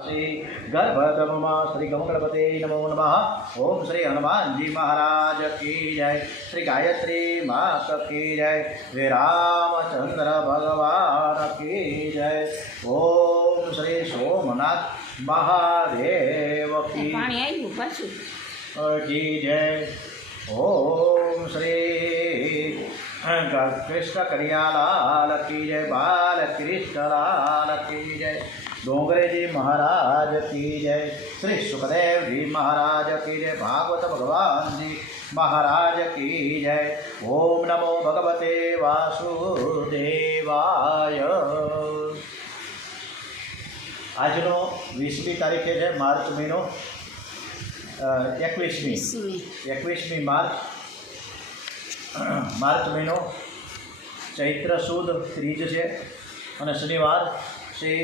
श्री गर्भगममा श्री गमगणपते नमो नमः। ओम श्री हनुमान जी महाराज की जय। श्री गायत्री माता की जय। श्री रामचंद्र भगवान की जय। ओम श्री सोमनाथ महादेव की जय। ओम श्री कृष्ण करियालाल की जय। बाल कृष्ण लाल की जय। डोंगरे जी महाराज की जय। श्री सुखदेव जी महाराज की जय। भागवत भगवान जी महाराज की जय। ओम नमो भगवते वासुदेवाय। આજનો 20મી તારીખે છે માર્ચ મહિનો 21મી માર્ચ મહિનો ચૈત્ર સુદ ત્રીજ છે અને શનિવાર શ્રી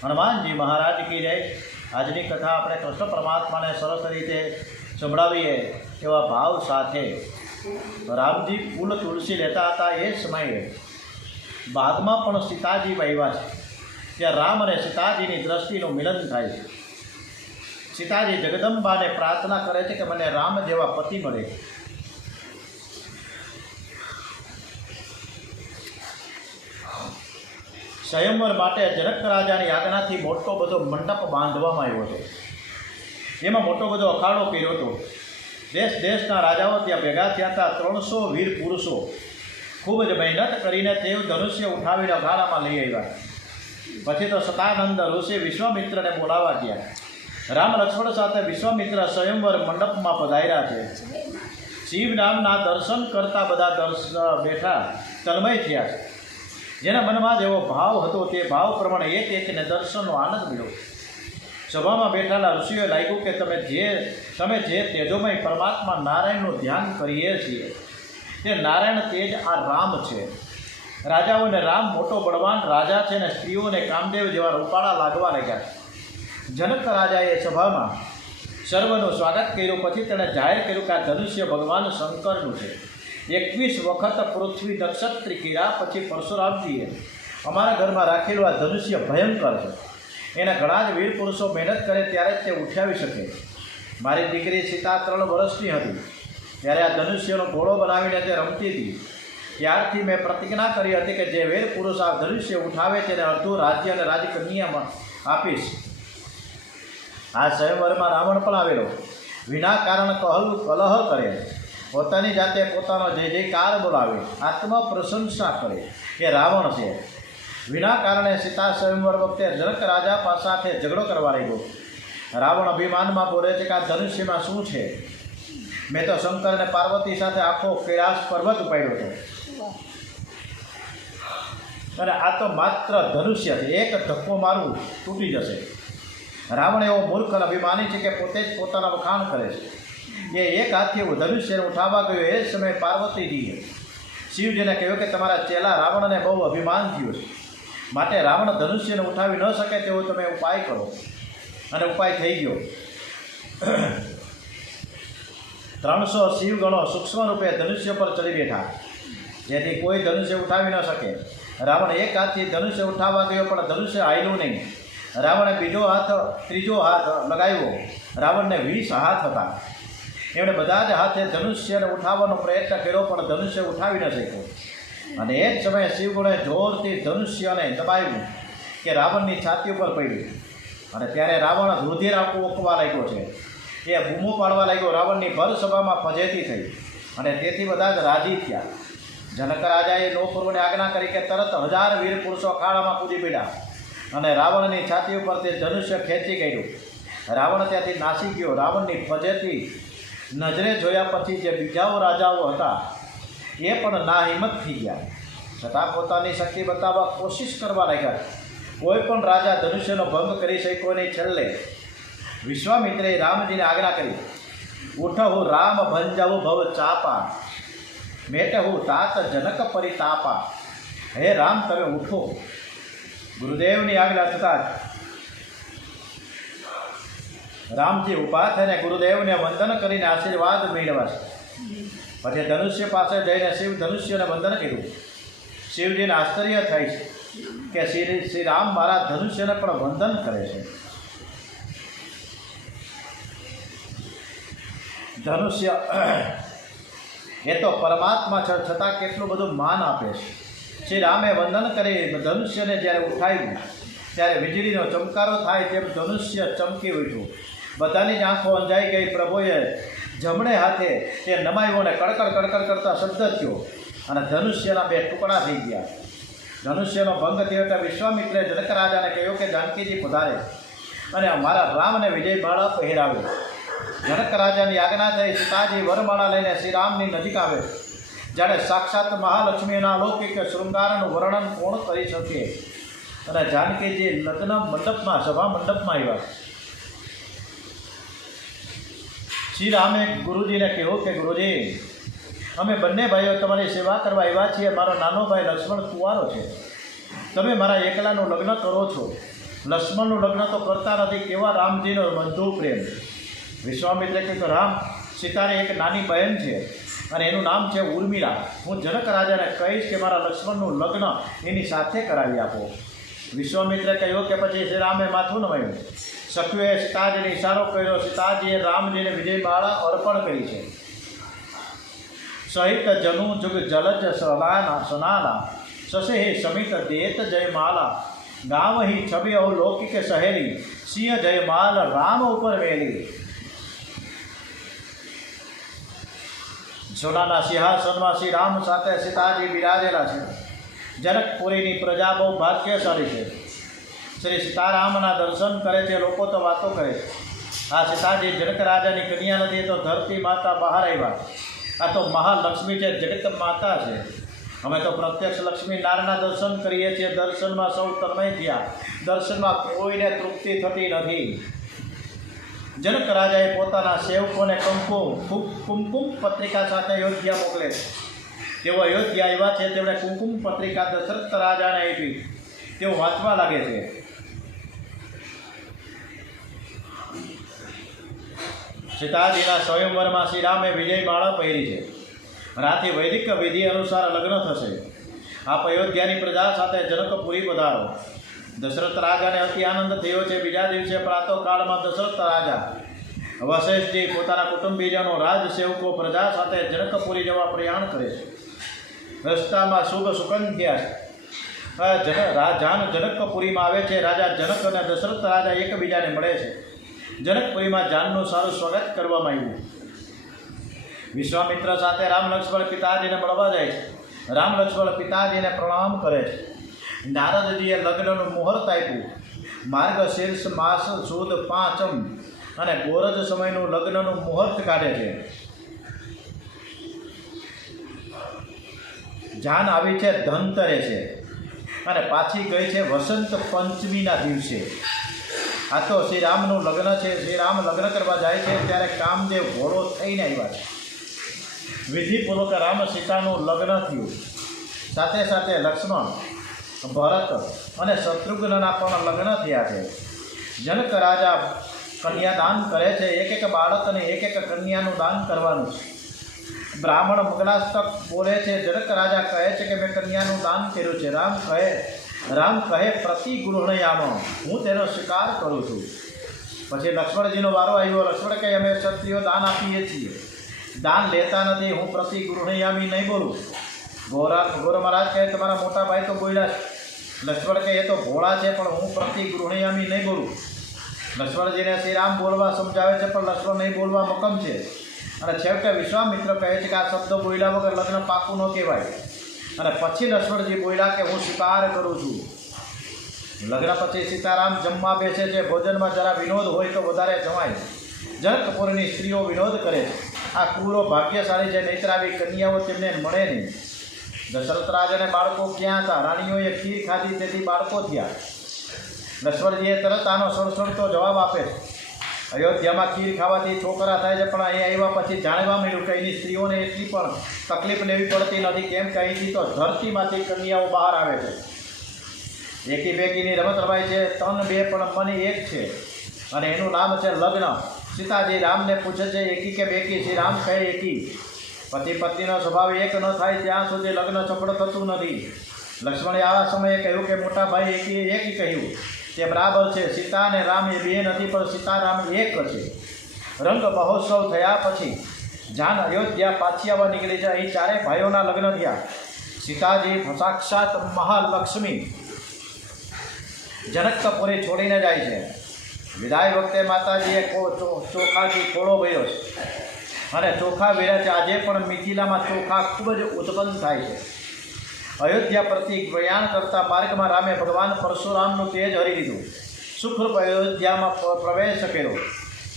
હનુમાનજી મહારાજ કી જય। આજની કથા આપણે કૃષ્ણ પરમાત્માને સરસ રીતે સંભળાવીએ એવા ભાવ સાથે રામજી ફૂલ તુલસી લેતા હતા એ સમયે બાગમાં પણ સીતાજી આવ્યા છે। ત્યાં રામ અને સીતાજીની દ્રષ્ટિનું મિલન થાય છે। સીતાજી જગદંબાને પ્રાર્થના કરે છે કે મને રામ જેવા પતિ મળે। સ્વયંવર માટે જનક રાજાની આજ્ઞાથી મોટો બધો મંડપ બાંધવામાં આવ્યો હતો। એમાં મોટો બધો અખાડો કર્યો હતો। દેશ દેશના રાજાઓ ત્યાં ભેગા થયા હતા। 300 વીર પુરુષો ખૂબ જ મહેનત કરીને તેઓ ધનુષ્ય ઉઠાવીને અખાડામાં લઈ આવ્યા। પછી તો સતાનંદ ઋષિ વિશ્વામિત્રને બોલાવવા ગયા। રામ લક્ષ્મણ સાથે વિશ્વામિત્ર સ્વયંવર મંડપમાં પધાર્યા છે। શિવ નામના દર્શન કરતા બધા બેઠા તન્મય થયા છે। જેના મનમાં જેવો ભાવ હતો તે ભાવ પ્રમાણે એક એકને દર્શનનો આનંદ મળ્યો। સભામાં બેઠેલા ઋષિઓએ લાગ્યું કે તમે જે તેજોમય પરમાત્મા નારાયણનું ધ્યાન કરીએ છીએ તે નારાયણ તેજ આ રામ છે। રાજાઓને રામ મોટો બળવાન રાજા છે અને સ્ત્રીઓને કામદેવ જેવા રૂપાળા લાગવા લાગ્યા। જનક રાજાએ સભામાં સર્વનું સ્વાગત કર્યું। પછી તેણે જાહેર કર્યું કે આ ધનુષ્ય ભગવાન શંકરનું છે। 21 વખત પૃથ્વી નક્ષત્ર કર્યા પછી પરશુરામજીએ અમારા ઘરમાં રાખેલું આ ધનુષ્ય ભયંકર છે। એના ઘણા જ વીર પુરુષો મહેનત કરે ત્યારે જ તે ઉઠાવી શકે। મારી દીકરી સીતા 3 વર્ષની હતી ત્યારે આ ધનુષ્યનો ઘોડો બનાવીને તે રમતી હતી। ત્યારથી મેં પ્રતિજ્ઞા કરી હતી કે જે વીર પુરુષ આ ધનુષ્ય ઉઠાવે તેને અડધું રાજ્ય અને રાજકન્યામાં આપીશ। આ સ્વયંવરમાં રાવણ પણ આવેલો। વિના કારણ કલહ કરે, પોતાની જાતે પોતાનો જય જયકાર બોલાવે, આત્મ પ્રશંસા કરે એ રાવણ છે। વિના કારણે સીતા સ્વયંવર વખતે જનક રાજા સાથે ઝઘડો કરવા લાગ્યો। રાવણ અભિમાનમાં બોલે છે કે આ ધનુષ્યમાં શું છે? મેં તો શંકર અને પાર્વતી સાથે આખો કૈલાસ પર્વત ઉપાડ્યો હતો અને આ તો માત્ર ધનુષ્ય છે, એક ધક્કો મારું તૂટી જશે। રાવણ એવો મૂર્ખ અને અભિમાની છે કે પોતે જ પોતાના વખાણ કરે છે। એ એક હાથથી ધનુષ્યને ઉઠાવવા ગયો એ સમયે પાર્વતીજીએ શિવજીને કહ્યું કે તમારા ચેલા રાવણને બહુ અભિમાન થયું છે, માટે રાવણ ધનુષ્યને ઉઠાવી ન શકે તેવો તમે ઉપાય કરો। અને ઉપાય થઈ ગયો। 300 શિવગણો સૂક્ષ્મ રૂપે ધનુષ્ય પર ચડી બેઠા, જેથી કોઈ ધનુષ્ય ઉઠાવી ન શકે। રાવણ એક હાથથી ધનુષ્ય ઉઠાવવા ગયો પણ ધનુષ્ય હાલ્યું નહીં। રાવણે ત્રીજો હાથ લગાવ્યો। રાવણને 20 હાથ હતા। એમણે બધા જ હાથે ધનુષ્યને ઉઠાવવાનો પ્રયત્ન કર્યો પણ ધનુષ્ય ઉઠાવી ન શક્યો। અને એ જ સમયે શિવગુણે જોરથી ધનુષ્યને દબાવ્યું કે રાવણની છાતી ઉપર પડ્યું। અને ત્યારે રાવણ રુધિર ઓકવા લાગ્યો છે। એ બૂમો પાડવા લાગ્યો। રાવણની ભર સભામાં ફજેતી થઈ અને તેથી બધા જ રાજી થયા। જનક રાજાએ નોકરોને આજ્ઞા કરી કે તરત 1000 વીર પુરુષો અખાડામાં કૂદી પડ્યા અને રાવણની છાતી ઉપર તે ધનુષ્ય ખેંચી ગયું। રાવણ ત્યાંથી નાસી ગયો। રાવણની ફજેતી નજરે જોયા પછી જે બીજાઓ રાજાઓ હતા એ પણ નાહિંમત થઈ ગયા, છતાં પોતાની શક્તિ બતાવવા કોશિશ કરવા લાગ્યા। કોઈ પણ રાજા ધનુષ્યનો ભંગ કરી શક્યો નહીં। છેલ્લે વિશ્વામિત્રે રામજીને આજ્ઞા કરી, ઉઠહુ રામ ભંજહુ ભવ ચાપા, મેટહુ તાત જનક પરિતાપા। હે રામ તમે ઉઠો। ગુરુદેવની આજ્ઞા થતાં રામજી ઊભા થઈને ગુરુદેવને વંદન કરીને આશીર્વાદ મેળવ્યા। પછી ધનુષ્ય પાસે જઈને શિવ ધનુષ્યને વંદન કર્યું। શિવજીને આશ્ચર્ય થાય છે કે શ્રી રામ મારા ધનુષ્યને પણ વંદન કરે છે। ધનુષ્ય એ તો પરમાત્મા છે, છતાં કેટલું બધું માન આપે છે. શ્રી રામે વંદન કરી ધનુષ્યને જ્યારે ઉઠાવ્યું ત્યારે વીજળીનો ચમકારો થાય તેમ ધનુષ્ય ચમકી ઉઠ્યું. બધાની જ આંખો અંજાઈ ગઈ. પ્રભુએ જમણે હાથે તે નમાયું અને કડકડ કડકડ કરતા શબ્દ થયો અને ધનુષ્યના 2 ટુકડા થઈ ગયા. ધનુષ્યનો ભંગ થયો એટલે વિશ્વામિત્રે જનક રાજાને કહ્યું કે જાનકીજી પધારે અને અમારા રામને વિજય માળા પહેરાવ્યો. જનક રાજાની આજ્ઞા થઈ. સીતાજી વરમાળા લઈને શ્રી રામની નજીક આવે. જાણે સાક્ષાત મહાલક્ષ્મીના અલૌકિક શૃંગારનું વર્ણન કોણ કરી શકે. અને જાનકીજી લગ્ન મંડપમાં, સભા મંડપમાં આવ્યા. શ્રી રામે ગુરુજીને કહ્યું કે ગુરુજી, અમે બંને ભાઈઓ તમારી સેવા કરવા આવ્યા છીએ. મારો નાનો ભાઈ લક્ષ્મણ કુંવારો છે. તમે મારા એકલાનું લગ્ન કરો છો. લક્ષ્મણનું લગ્ન તો કરતા નથી. કેવા રામજીનો બંધુ પ્રેમ. વિશ્વામિત્રે કહ્યું કે રામ, સીતાની એક નાની બહેન છે અને એનું નામ છે ઉર્મિલા. હું જનક રાજાને કહીશ કે મારા લક્ષ્મણનું લગ્ન એની સાથે કરાવી આપો. વિશ્વામિત્રે કહ્યું કે પછી શ્રી રામે માથું નમાયું. સખીઓએ સીતાજીને ઇશારો કર્યો. સીતાજીએ રામજીને વિજય માળા અર્પણ કરી છે. સહિત જનુ જુગ જલજ સનાના સસે સમિત દેત જય માલા ગામ હિ છબી અવલૌકિક સહેલી સિંહ જય માલ રામ ઉપર વેલી. સોનાના સિંહાસનમાં શ્રી રામ સાથે સીતાજી બિરાજેલા છે. જનકપુરીની પ્રજા બહુ ભાગ્યશાળી છે. શ્રી સીતારામના દર્શન કરે છે. લોકો તો વાતો કરે છે. આ સીતાજી જનક રાજાની કન્યા નથી, તો ધરતી માતા બહાર આવ્યા. આ તો મહાલક્ષ્મી છે, જગત માતા છે. અમે તો પ્રત્યક્ષ લક્ષ્મી નારાયણના દર્શન કરીએ છીએ. દર્શનમાં સૌ તન્મય થયા. દર્શનમાં કોઈને તૃપ્તિ થતી નથી. જનક રાજાએ પોતાના સેવકોને કુમકુમ પત્રિકા સાથે અયોધ્યા મોકલે છે. તેઓ અયોધ્યા આવ્યા છે. તેમણે કુમકુમ પત્રિકા દશરથ રાજાને આપી. તેઓ વાંચવા લાગે છે. સીતાજીના સ્વયંવરમાં શ્રી રામે વિજય માળા પહેરી છે. રાતે વૈદિક વિધિ અનુસાર લગ્ન થશે. આપ અયોધ્યાની પ્રજા સાથે જનકપુરી પધારો. દશરથ રાજાને અતિ આનંદ થયો છે. બીજા દિવસે પ્રાતઃકાળમાં દશરથ રાજા વશિષ્ઠજી પોતાના કુટુંબીજનો રાજસેવકો પ્રજા સાથે જનકપુરી જવા પ્રયાણ કરે છે. રસ્તામાં શુભ સુકન્યા જનકપુરીમાં આવે છે. રાજા જનક અને દશરથ રાજા એકબીજાને મળે છે. જનકપુરીમાં જાનનું સારું સ્વાગત કરવામાં આવ્યું. વિશ્વામિત્ર સાથે રામ લક્ષ્મણ પિતાજીને મળવા જાય છે. રામ લક્ષ્મણ પિતાજીને પ્રણામ કરે છે. નારદજીએ લગ્નનું મુહૂર્ત આપ્યું. માર્ગશીર્ષ માસ સુદ 5 અને ગોરજ સમયનું લગ્નનું મુહૂર્ત કાઢે છે. જાન આવી છે ધનતરે છે અને પાછી ગઈ છે વસંત પંચમીના દિવસે. આ તો શ્રી રામનું લગ્ન છે. શ્રી રામ લગ્ન કરવા જાય છે ત્યારે કામદેવ ઘોડો થઈને આવ્યા છે. વિધિપૂર્વક રામ સીતાનું લગ્ન થયું. સાથે સાથે લક્ષ્મણ, ભરત અને શત્રુઘ્નના પણ લગ્ન થયા છે. જનક રાજા કન્યાદાન કરે છે. એક બાળકને એક કન્યાનું દાન કરવાનું છે. બ્રાહ્મણ મંગલાસ્તક બોલે છે. જનક રાજા કહે છે કે મેં કન્યાનું દાન કર્યું છે. રામ કહે પ્રતિ ગૃહણયામ, હું તેનો સ્વીકાર કરું છું. પછી લક્ષ્મણજીનો વારો આવ્યો. લક્ષ્મણ કહે અમે ક્ષત્રિયો દાન આપીએ છીએ, દાન લેતા નથી. હું પ્રતિ ગૃહણયામી નહીં બોલું. ગોર મહારાજ કહે તમારા મોટા ભાઈ તો બોલ્યા છે. લક્ષ્મણ કહે એ તો ભોળા છે, પણ હું પ્રતિ ગૃહણયામી નહીં બોલું. લક્ષ્મણજીને શ્રી રામ બોલવા સમજાવે છે, પણ લક્ષ્મણ નહીં બોલવા મક્કમ છે. અને છેવટે વિશ્વામિત્ર કહે છે કે આ શબ્દ બોલ્યા વગર લગ્ન પાકું ન કહેવાય. અને પછી લક્ષ્મણજી બોલ્યા કે હું સ્વીકાર કરું છું. લગ્ન પછી સીતારામ જમવા બેસે છે. ભોજનમાં જરા વિનોદ હોય તો વધારે જમાય. જનકપુરની સ્ત્રીઓ વિનોદ કરે છે. આ કુરો ભાગ્યશાળી છે, નહીંતર આવી કન્યાઓ તેમને મળે નહીં. દશરથ રાજાને બાળકો ક્યાં હતા? રાણીઓએ ખીર ખાધી તેથી બાળકો થયા. લક્ષ્મણજીએ તરત આનો સળસળતો જવાબ આપે છે. અયોધ્યામાં ખીર ખાવાથી છોકરા થાય છે, પણ અહીં આવ્યા પછી જાણવા મળ્યું કે અહીંની સ્ત્રીઓને એટલી પણ તકલીફ લેવી પડતી નથી. કેમ કે અહીંથી તો ધરતીમાંથી કન્યાઓ બહાર આવે છે. એકી બેકીની રમત રમાય છે. 3 2 પણ મન એક છે અને એનું નામ છે લગ્ન. સીતાજી રામને પૂછે છે એકી કે બેકી? શ્રી રામ કહે એકી. પતિ પત્નીનો સ્વભાવ એક ન થાય ત્યાં સુધી લગ્ન સફળ થતું નથી. લક્ષ્મણે આવા સમયે કહ્યું કે મોટા ભાઈ એકી કહ્યું તે બરાબર છે. સીતા અને રામ એ બે નથી, પણ સીતારામ એક છે. રંગ મહોત્સવ થયા પછી જાન અયોધ્યા પાછી આવવા નીકળી છે. અહીં ચારેય ભાઈઓના લગ્ન થયા. સીતાજી સાક્ષાત મહાલક્ષ્મી જનકપુરી છોડીને જાય છે. વિદાય વખતે માતાજીએ ચોખાથી ખોળો ભર્યો છે અને ચોખા વેર્યા છે. આજે પણ મિથિલામાં ચોખા ખૂબ જ ઉત્પન્ન થાય છે. અયોધ્યા પ્રતિ પ્રયાણ કરતા માર્ગમાં રામે ભગવાન પરશુરામનું તેજ હરી લીધું. સુખરૂપ અયોધ્યામાં પ્રવેશ કર્યો.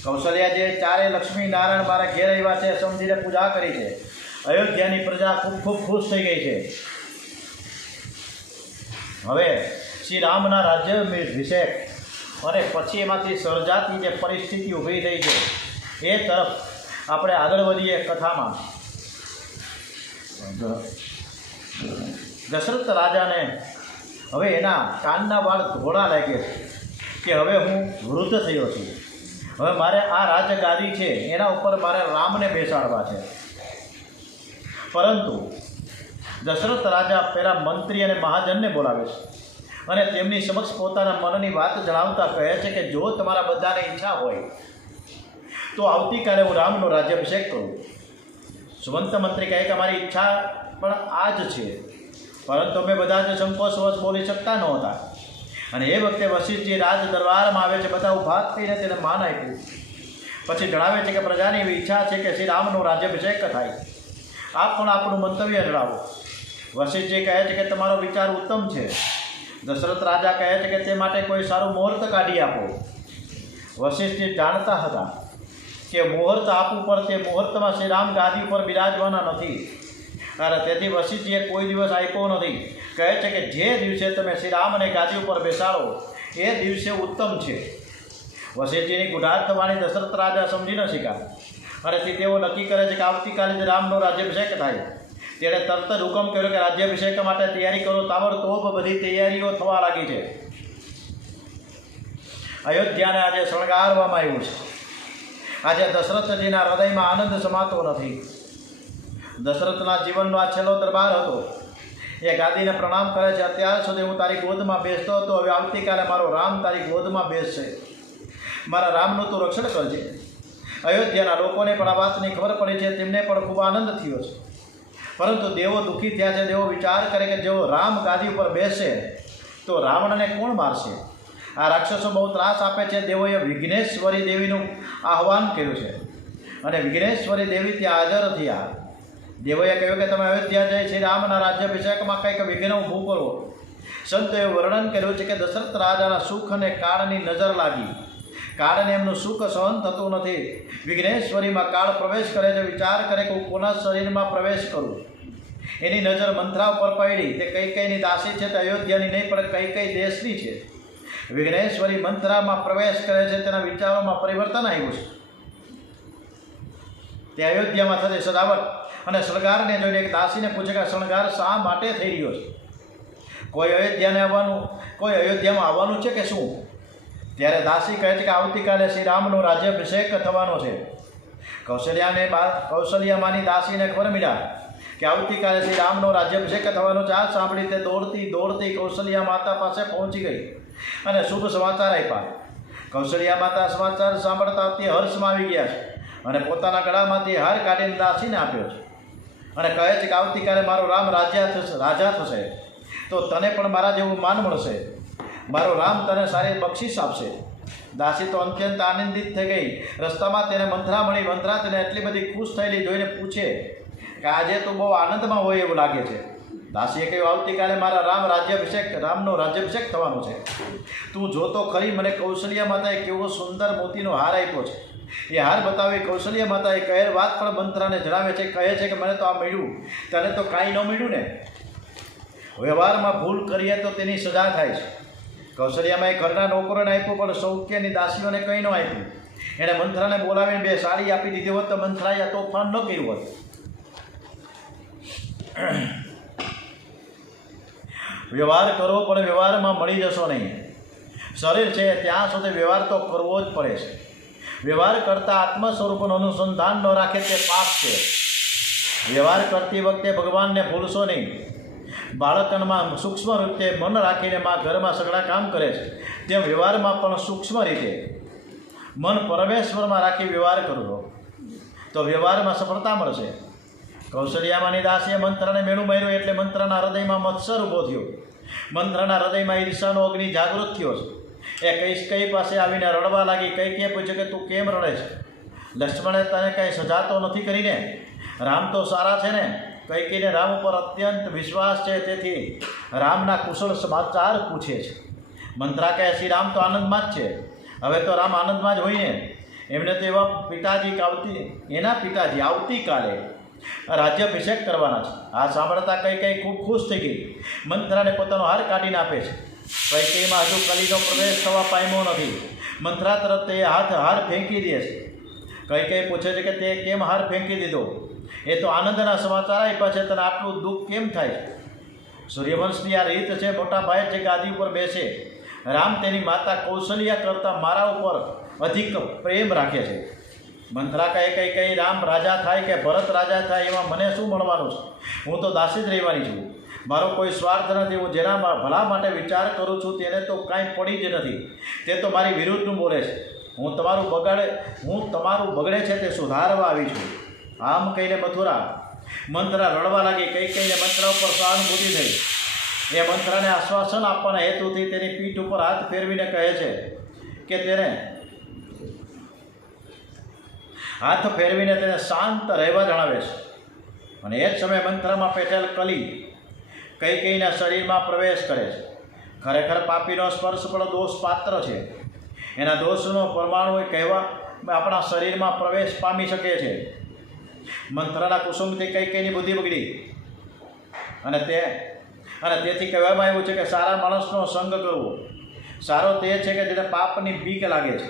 કૌશલ્યાજીએ ચારે લક્ષ્મી નારાયણ મારા ઘેર આવ્યા છે સમજીને પૂજા કરી છે. અયોધ્યાની પ્રજા ખૂબ ખૂબ ખુશ થઈ ગઈ છે. હવે શ્રી રામના રાજ્યાભિષેક અને પછી એમાંથી સર્જાતી જે પરિસ્થિતિ ઊભી થઈ છે એ તરફ આપણે આગળ વધીએ કથામાં. દશરથ રાજાને હવે એના કાનના વાળ ધોળા લાગે છે કે હવે હું વૃદ્ધ થયો છું. હવે મારે આ રાજગાદી છે એના ઉપર મારે રામને બેસાડવા છે. પરંતુ દશરથ રાજા પહેલાં મંત્રી અને મહાજનને બોલાવે છે અને તેમની સમક્ષ પોતાના મનની વાત જણાવતા કહે છે કે જો તમારા બધાને ઈચ્છા હોય તો આવતીકાલે હું રામનો રાજ્યાભિષેક કરું. સુવંત મંત્રી કહે કે અમારી ઈચ્છા પણ આ જ છે, પરંતુ અમે બધા જ સંકોચવશ બોલી શકતા નહોતા. અને એ વખતે વશિષ્ઠજી રાજ દરબારમાં આવે છે. બધા ઊભા થઈને તેને માન આપ્યું. પછી જણાવે છે કે પ્રજાની એવી ઈચ્છા છે કે શ્રી રામનો રાજ્યાભિષેક થાય. આપ પણ આપણું મંતવ્ય જણાવો. વશિષ્ઠજી કહે છે કે તમારો વિચાર ઉત્તમ છે. દશરથ રાજા કહે છે કે તે માટે કોઈ સારું મુહૂર્ત કાઢી આપો. વશિષ્ઠજી જાણતા હતા કે મુહૂર્ત આપવું પર તે મુહૂર્તમાં શ્રી રામ ગાદી ઉપર બિરાજવાના નથી. અને તેથી વશિષ્ઠજીએ કોઈ દિવસ આપ્યો નથી. કહે છે કે જે દિવસે તમે શ્રી રામને ગાદી ઉપર બેસાડો એ દિવસે ઉત્તમ છે. વશિષ્ઠજીની ગુઢાર્થ વાણી દશરથ રાજા સમજી ન શક્યા અને તેઓ નક્કી કરે છે કે આવતીકાલે જ રામનો રાજ્યાભિષેક થાય. તેણે તરત જ હુકમ કર્યો કે રાજ્યાભિષેક માટે તૈયારી કરો. તાબડતોબ બધી તૈયારીઓ થવા લાગી છે. અયોધ્યાને આજે શણગારવામાં આવ્યું છે. આજે દશરથજીના હૃદયમાં આનંદ સમાતો નથી. દશરથના જીવનનો આ છેલ્લો દરબાર હતો. એ ગાદીને પ્રણામ કરે છે. અત્યાર સુધી હું તારી ગોદમાં બેસતો હતો, હવે આવતીકાલે મારો રામ તારી ગોદમાં બેસશે. મારા રામનું તું રક્ષણ કરજે. અયોધ્યાના લોકોને પણ આ વાતની ખબર પડી છે. તેમને પણ ખૂબ આનંદ થયો છે. પરંતુ દેવો દુઃખી થયા છે. દેવો વિચાર કરે કે જો રામ ગાદી ઉપર બેસે તો રાવણને કોણ મારશે? આ રાક્ષસો બહુ ત્રાસ આપે છે. દેવોએ વિઘ્નેશ્વરી દેવીનું આહ્વાન કર્યું છે અને વિઘ્નેશ્વરી દેવી ત્યાં હાજર થયા. દેવોએ કહ્યું કે તમે અયોધ્યા જઈ શ્રી રામના રાજ્યાભિષેકમાં કંઈક વિઘ્ન ઊભું કરો. સંતોએ વર્ણન કર્યું છે કે દશરથ રાજાના સુખ અને કાળની નજર લાગી. કાળને એમનું સુખ સહન થતું નથી. વિઘ્નેશ્વરીમાં કાળ પ્રવેશ કરે છે. વિચાર કરે કે હું કોના શરીરમાં પ્રવેશ કરું. એની નજર મંથરા ઉપર પડી. તે કઈ કઈની દાસી છે, તે અયોધ્યાની નહીં પણ કઈ કઈ દેશની છે. વિઘ્નેશ્વરી મંથરામાં પ્રવેશ કરે છે. તેના વિચારોમાં પરિવર્તન આવ્યું છે. તે અયોધ્યામાં થતી સજાવટ અને શણગારને જોઈને એક દાસીને પૂછે કે શણગાર શા માટે થઈ રહ્યો છે? કોઈ અયોધ્યામાં આવવાનું છે કે શું? ત્યારે દાસી કહે છે કે આવતીકાલે શ્રી રામનો રાજ્યાભિષેક થવાનો છે. કૌશલ્યામાંની દાસીને ખબર મળ્યા કે આવતીકાલે શ્રી રામનો રાજ્યાભિષેક થવાનો છે. આ સાંભળી તે દોડતી કૌશલ્યા માતા પાસે પહોંચી ગઈ અને શુભ સમાચાર આપ્યા. કૌશલ્યા માતા સમાચાર સાંભળતા તે હર્ષમાં આવી ગયા છે અને પોતાના ગળામાંથી હાર કાઢીને દાસીને આપ્યો છે અને કહે છે કે આવતીકાલે મારો રામ રાજા થશે તો તને પણ મારા જેવું માન મળશે. મારો રામ તને સારી બક્ષિસ આપશે. દાસી તો અત્યંત આનંદિત થઈ ગઈ. રસ્તામાં તેને મંથરા મળી. મંથરા તેને એટલી બધી ખુશ થયેલી જોઈને પૂછે કે આજે તું બહુ આનંદમાં હોય એવું લાગે છે. દાસીએ કહ્યું આવતીકાલે મારા રામનો રાજ્યાભિષેક થવાનો છે. તું જોતો ખરી. મને કૌશલ્યા માતાએ કેવો સુંદર મોતીનો હાર આપ્યો છે. એ હાર બતાવી કૌશલ્યા માતાએ કહેલ વાત પણ મંથરાને જણાવે છે. કહે છે કે મને તો આ મળ્યું, તને તો કાંઈ ન મળ્યું ને. વ્યવહારમાં ભૂલ કરીએ તો તેની સજા થાય છે. કૌશલ્યામાં ઘરના નોકરોને આપ્યું પણ સૌખ્યની દાસીઓને કંઈ ન આપ્યું. એણે મંથરાને બોલાવીને 2 સાડી આપી દીધી હોત તો મંથરાએ આ તોફાન ન કર્યું હોત. વ્યવહાર કરો પણ વ્યવહારમાં મળી જશો નહીં. શરીર છે ત્યાં સુધી વ્યવહાર તો કરવો જ પડે છે. વ્યવહાર કરતાં આત્મ સ્વરૂપનું અનુસંધાન ન રાખે તે પાપ છે. વ્યવહાર કરતી વખતે ભગવાનને ભૂલશો નહીં. બાળકમાં સૂક્ષ્મ રીતે મન રાખીને ઘરમાં સઘળા કામ કરે છે તેમ વ્યવહારમાં પણ સૂક્ષ્મ રીતે મન પરમેશ્વરમાં રાખી વ્યવહાર કરવો. તો વ્યવહારમાં સફળતા મળશે. કૌશલ્યામાંની દાસીએ મંત્રને મેળું માર્યું એટલે મંત્રના હૃદયમાં મત્સર ઊભો થયો. મંત્રના હૃદયમાં ઈર્ષાનો અગ્નિ જાગૃત થયો છે. એ કઈ પાસે આવીને રડવા લાગી. કઈ પૂછ્યું કે તું કેમ રડે છે? લક્ષ્મણે તને કંઈ સજા તો નથી કરીને? રામ તો સારા છે ને? કૈકેયીને રામ ઉપર અત્યંત વિશ્વાસ છે, તેથી રામના કુશળ સમાચાર પૂછે છે. મંત્રા કહે શ્રી રામ તો આનંદમાં જ છે. હવે તો રામ આનંદમાં જ હોય ને. એમને તો એવા એના પિતાજી આવતીકાલે રાજ્યાભિષેક કરવાના છે. આ સાંભળતા કઈ ખૂબ ખુશ થઈ ગઈ. મંત્રાને પોતાનો હાર કાઢીને આપે છે. કૈકેયીમાં હજુ કલીનો પ્રવેશ થવા પામ્યો નથી. મંત્રા તરફ તે હાર ફેંકી દે છે. કૈકેયી પૂછે છે કે તે કેમ હાર ફેંકી દીધો? એ તો આનંદના સમાચાર આપ્યા છે, તને આટલું દુઃખ કેમ થાય? સૂર્યવંશની આ રીત છે. મોટા ભાઈ જે ગાદી ઉપર બેસે, રામ તેની માતા કૌશલ્યા કરતાં મારા ઉપર અધિક પ્રેમ રાખે છે. મંત્રા કઈ રામ રાજા થાય કે ભરત રાજા થાય એમાં મને શું મળવાનું છે? હું તો દાસી જ રહેવાની છું. મારો કોઈ સ્વાર્થ નથી. હું જેના ભલા માટે વિચાર કરું છું તેને તો કાંઈ પડી જ નથી. તે તો મારી વિરુદ્ધનું બોલે છે. હું તમારું બગડે છે તે સુધારવા આવી છું. આમ કહીને મંત્રા રડવા લાગી. કહીને મંત્રા ઉપર સહાનુભૂતિ થઈ. એ મંત્રાને આશ્વાસન આપવાના હેતુથી તેની પીઠ ઉપર હાથ ફેરવીને કહે છે કે તેને હાથ ફેરવીને તેને શાંત રહેવા જણાવે છે. અને એ જ સમયે મંત્રમાં પેટેલ કલી કૈકેયીના શરીરમાં પ્રવેશ કરે છે. ખરેખર પાપીનો સ્પર્શ પણ દોષ પાત્ર છે. એના દોષનો પરમાણુ કહેવા આપણા શરીરમાં પ્રવેશ પામી શકે છે. મંત્રના કુસુમથી કૈકેયીની બુદ્ધિ બગડી અને તેથી કહેવામાં આવ્યું છે કે સારા માણસનો સંગ કરવો સારો તે છે કે જેને પાપની બીક લાગે છે,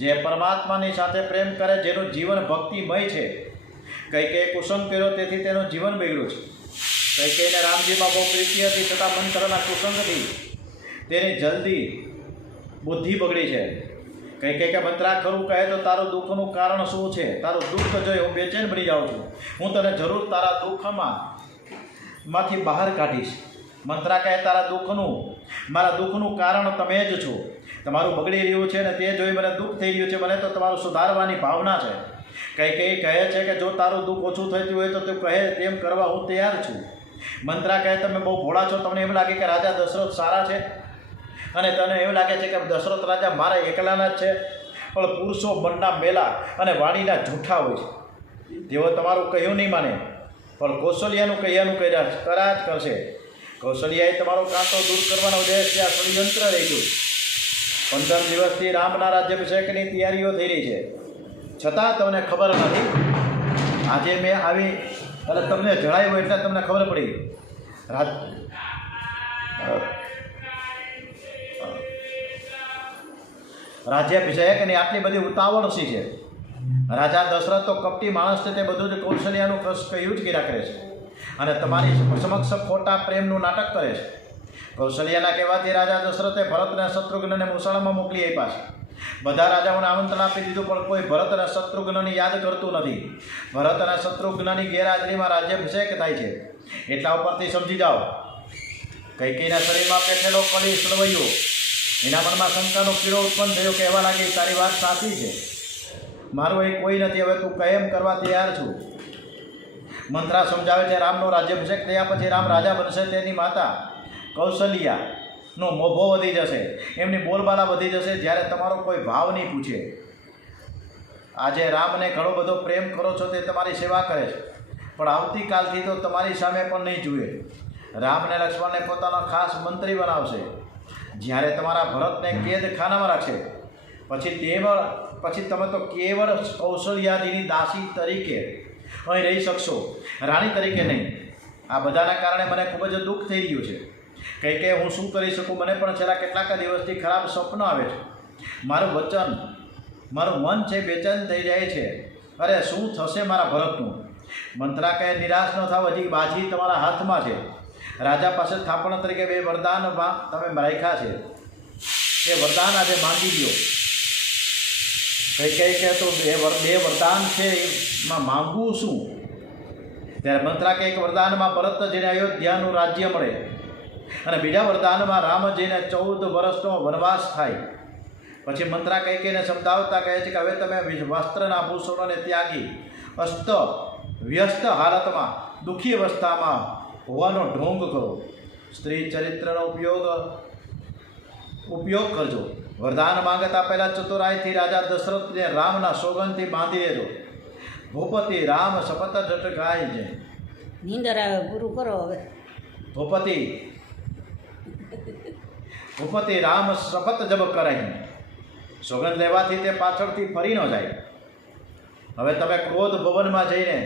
જે પરમાત્માની સાથે પ્રેમ કરે, જેનું જીવન ભક્તિમય છે. કૈકેયીએ કુસુમ કર્યો તેથી તેનું જીવન બગડ્યું છે. કૈકેયીને રામજીમાં બહુ પ્રીતિ હતી, છતાં મંત્રના કુસંગથી તેની જલ્દી બુદ્ધિ બગડી છે. કૈકેયી કે મંત્રા ખરું કહે તો તારું દુઃખનું કારણ શું છે? તારું દુઃખ જોઈ હું બેચેન બની જાઉં છું. હું તને જરૂર તારા દુઃખમાંથી બહાર કાઢીશ. મંત્રા કહે મારા દુઃખનું કારણ તમે જ છો. તમારું બગડી રહ્યું છે ને તે જોઈ મને દુઃખ થઈ રહ્યું છે. મને તો તમારું સુધારવાની ભાવના છે. કૈકેયી કહે છે કે જો તારું દુઃખ ઓછું થતું હોય તો તું કહે તેમ કરવા હું તૈયાર છું. મંત્રા કહે તમે બહુ ભોળા છો. તમને એમ લાગે કે રાજા દશરથ સારા છે અને તને એવું લાગે છે કે દશરથ રાજા મારા એકલાના જ છે. પણ પુરુષો મનના મેલા અને વાણીના જૂઠા હોય છે. તેઓ તમારું કહ્યું નહીં માને, પણ કૌશલ્યાનું કહ્યાનું કર્યા જ કરશે. કૌશલ્યાએ તમારો કાંટો દૂર કરવાનો ઉદ્દેશ ત્યાં ષડયંત્ર રહી ગયું. 15 દિવસથી રામના રાજ્યાભિષેકની તૈયારીઓ થઈ રહી છે, છતાં તમને ખબર નથી. આજે મેં આવી અને તમને જણાવ્યું એટલે તમને ખબર પડી. રાજ્યાભિષેકની આટલી બધી ઉતાવળ શી છે? રાજા દશરથ તો કપટી માણસ છે. તે બધું જ કૌશલ્યાનું કહ્યું જ કર્યા કરે છે અને તમારી સમક્ષ ખોટા પ્રેમનું નાટક કરે છે. કૌશલ્યાના કહેવાથી રાજા દશરથે ભરત અને શત્રુઘ્નને મુસાળામાં મોકલી આપ્યા છે. બધા રાજાઓને આમંત્રણ આપી દીધું, પણ કોઈ ભરત અને શત્રુઘ્નની યાદ કરતું નથી. ભરત અને શત્રુઘ્નની ગેરહાજરીમાં રાજ્યાભિષેક થાય છે. એટલા ઉપરથી સમજી જાઓ. કૈકેયીના શરીરમાં પેઠેલો કળી સળવૈયો. એના મનમાં શંકાનો કીડો ઉત્પન્ન થયો. કહેવા લાગી તારી વાત સાચી છે, મારું એ કોઈ નથી. હવે તું કહે એમ કરવા તૈયાર છું. મંત્રા સમજાવે છે રામનો રાજ્યાભિષેક થયા પછી રામ રાજા બનશે. તેની માતા કૌશલ્યાનો મોભો વધી જશે, એમની બોલબાલા વધી જશે જ્યારે તમારો કોઈ ભાવ નહીં પૂછે. આજે રામને ઘણો બધો પ્રેમ કરો છો, તે તમારી સેવા કરે છે, પણ આવતીકાલથી તો તમારી સામે પણ નહીં જુએ. રામને લક્ષ્મણને પોતાનો ખાસ મંત્રી બનાવશે. જ્યારે તમારા ભરતને કેદખાનામાં રાખશે પછી તમે તો કેવળ કૌશલ્યાદીની દાસી તરીકે અહીં રહી શકશો, રાણી તરીકે નહીં. આ બધાના કારણે મને ખૂબ જ દુઃખ થઈ રહ્યું છે. કે હું શું કરી શકું? મને પણ છેલ્લા કેટલાક દિવસથી ખરાબ સ્વપ્ન આવે છે. મારું મન છે બેચેન થઈ જાય છે. અરે શું થશે મારા ભરતનું? મંત્રા કહે નિરાશ ન થાવ, હજી બાજી તમારા હાથમાં છે. રાજા પાસે થાપણ તરીકે 2 વરદાન તમે રાખ્યા છે. એ વરદાન આજે માંગી લ્યો. કઈ કે તો 2 વરદાન છે, એમાં માંગવું શું? ત્યારે મંત્રા કે એક વરદાનમાં ભરતજીને અયોધ્યાનું રાજ્ય મળે અને બીજા વરદાનમાં રામજીને 14 વર્ષનો વનવાસ થાય. પછી મંત્રા કૈકેયીને સમજાવતા કહે છે કે હવે તમે વસ્ત્રના આભૂષણોને ત્યાગી અસ્ત વ્યસ્ત હાલતમાં દુઃખી અવસ્થામાં હોવાનો ઢોંગ કરો, સ્ત્રી ચરિત્રનો ઉપયોગ કરજો. વરદાન માંગતા પહેલાં ચતુરાઈથી રાજા દશરથને રામના સોગંદથી બાંધી દેજો. ભૂપતિ રામ શપથ જટ ગાય છે. નીંદર આવે પૂરું કરો હવે. ભૂપતિ રામ શપથ જબ કરાઈ. સોગંદ લેવાથી તે પાછળથી ફરી ન જાય. હવે તમે ક્રોધ ભવનમાં જઈને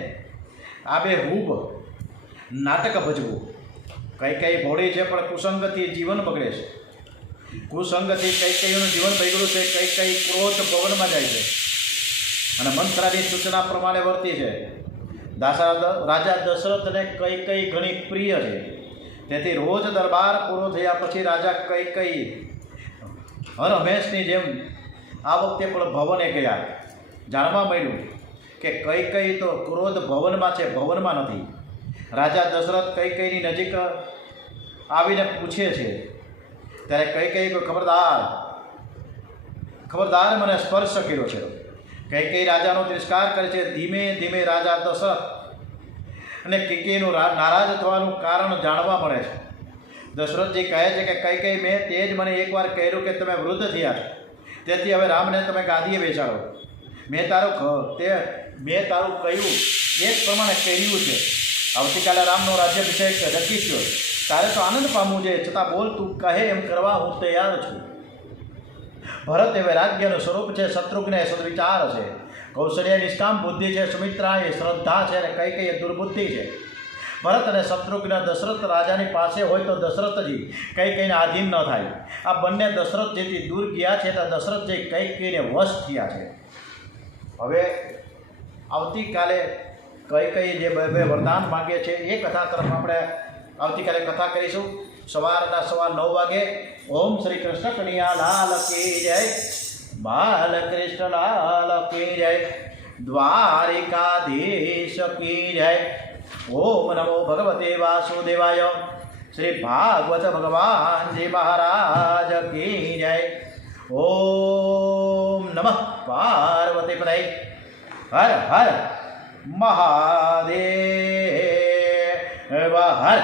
આબેહૂબ નાટક ભજવું. કઈ ભોળી છે પણ કુસંગથી જીવન બગડે છે. કુસંગથી કઈનું જીવન બગડ્યું છે. કઈ ક્રોધ ભવનમાં જાય છે અને મંત્રાની સૂચના પ્રમાણે વર્તી છે. રાજા દશરથને કઈ ઘણી પ્રિય છે. તેથી રોજ દરબાર પૂરો થયા પછી રાજા કઈ હર હંમેશની જેમ આ વખતે પણ ભવને ગયા. જાણવા મળ્યું કે કઈ તો ક્રોધ ભવનમાં છે, ભવનમાં નથી. રાજા દશરથ કઈની નજીક આવીને પૂછે છે ત્યારે કઈ ખબરદાર મને સ્પર્શ કર્યો છે. કઈ રાજાનો તિરસ્કાર કરે છે. ધીમે ધીમે રાજા દશરથ અને કૈકેયીનું નારાજ થવાનું કારણ જાણવા મળે છે. દશરથજી કહે છે કે કઈ મેં તે જ મને એકવાર કહ્યું કે તમે વૃદ્ધ થયા છો, તેથી હવે રામને તમે ગાદીએ બેસાડો. મેં તારું કહ્યું એ જ પ્રમાણે કર્યું છે. આવતીકાલે રામનો રાજ્યાભિષેક નક્કી થયો. તારે તો આનંદ પામવું છે, છતાં બોલ, તું કહે એમ કરવા હું તૈયાર છું. ભરત એ વૈરાગ્યનું સ્વરૂપ છે. શત્રુઘ્ન એ સદવિચાર છે. કૌશલ્ય નિષ્કામ બુદ્ધિ છે. સુમિત્રા એ શ્રદ્ધા છે અને કઈ દુર્બુદ્ધિ છે. ભરત અને શત્રુઘ્ન દશરથ રાજાની પાસે હોય તો દશરથજી કઈને આધીન ન થાય. આ બંને દશરથ જેથી દૂર ગયા છે તો દશરથજી કઈને વશ થયા છે. હવે આવતીકાલે કઈ જે બે વરદાન માગે છે એ કથા તરફ આપણે આવતીકાલે કથા કરીશું. સવારના 9:15 વાગે. ઓમ શ્રી કૃષ્ણ કનૈયા લાલ કી જય. બાલકૃષ્ણ લાલ કી જય. દ્વારિકાધીશ કી જય. ઓમ નમો ભગવતે વાસુદેવાય. શ્રી ભાગવત ભગવાનજી મહારાજ કી જય. ઓમ નમઃ પાર્વતી પતય. હર હર મહાદેવ હર.